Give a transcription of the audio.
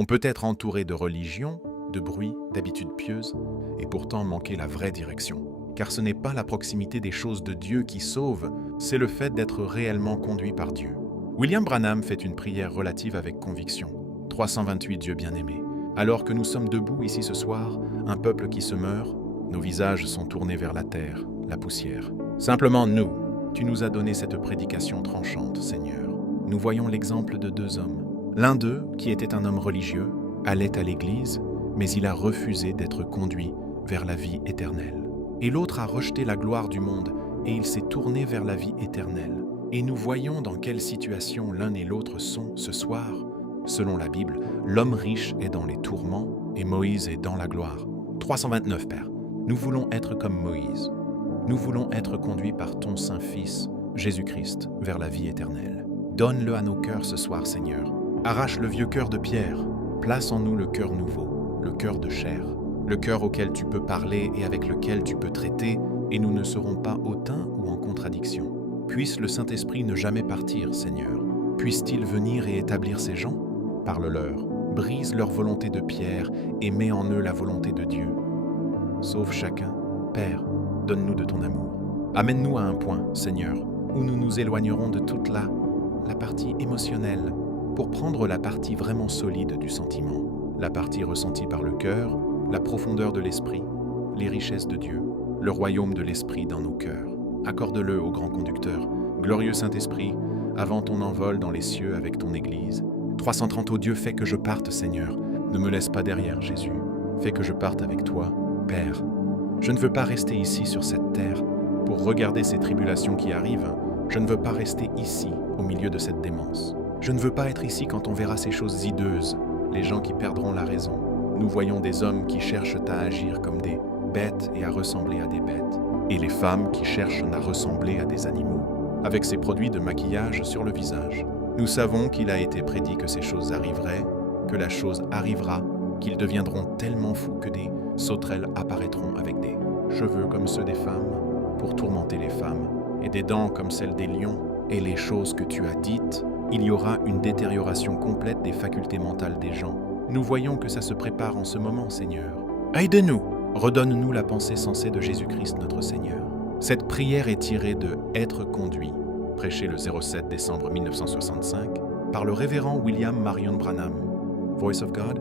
On peut être entouré de religion, de bruit, d'habitudes pieuses, et pourtant manquer la vraie direction. Car ce n'est pas la proximité des choses de Dieu qui sauve, c'est le fait d'être réellement conduit par Dieu. William Branham fait une prière relative avec conviction. 328 Dieu bien-aimé. Alors que nous sommes debout ici ce soir, un peuple qui se meurt, nos visages sont tournés vers la terre, la poussière. Simplement nous, tu nous as donné cette prédication tranchante, Seigneur. Nous voyons l'exemple de deux hommes. L'un d'eux, qui était un homme religieux, allait à l'église, mais il a refusé d'être conduit vers la vie éternelle. Et l'autre a rejeté la gloire du monde, et il s'est tourné vers la vie éternelle. Et nous voyons dans quelle situation l'un et l'autre sont ce soir. Selon la Bible, l'homme riche est dans les tourments et Moïse est dans la gloire. 329, Père. Nous voulons être comme Moïse. Nous voulons être conduits par ton Saint-Fils, Jésus-Christ, vers la vie éternelle. Donne-le à nos cœurs ce soir, Seigneur. Arrache le vieux cœur de pierre. Place en nous le cœur nouveau, le cœur de chair, le cœur auquel tu peux parler et avec lequel tu peux traiter, et nous ne serons pas hautains ou en contradiction. Puisse le Saint-Esprit ne jamais partir, Seigneur. Puisse-t-il venir et établir ces gens? Parle-leur, brise leur volonté de pierre et mets en eux la volonté de Dieu. Sauve chacun. Père, donne-nous de ton amour. Amène-nous à un point, Seigneur, où nous nous éloignerons de toute la partie émotionnelle pour prendre la partie vraiment solide du sentiment, la partie ressentie par le cœur, la profondeur de l'esprit, les richesses de Dieu, le royaume de l'esprit dans nos cœurs. Accorde-le au grand conducteur, glorieux Saint-Esprit, avant ton envol dans les cieux avec ton Église. 330, ô Dieu, fais que je parte, Seigneur. Ne me laisse pas derrière, Jésus. Fais que je parte avec toi, Père. Je ne veux pas rester ici sur cette terre pour regarder ces tribulations qui arrivent. Je ne veux pas rester ici, au milieu de cette démence. Je ne veux pas être ici quand on verra ces choses hideuses, les gens qui perdront la raison. Nous voyons des hommes qui cherchent à agir comme des bêtes et à ressembler à des bêtes, et les femmes qui cherchent à ressembler à des animaux, avec ces produits de maquillage sur le visage. Nous savons qu'il a été prédit que ces choses arriveraient, que la chose arrivera, qu'ils deviendront tellement fous que des sauterelles apparaîtront avec des cheveux comme ceux des femmes, pour tourmenter les femmes, et des dents comme celles des lions, et les choses que tu as dites, il y aura une détérioration complète des facultés mentales des gens. Nous voyons que ça se prépare en ce moment, Seigneur. Aide-nous! Redonne-nous la pensée sensée de Jésus-Christ notre Seigneur. Cette prière est tirée de « Être conduit », prêché le 07 décembre 1965 par le révérend William Marion Branham. Voice of God,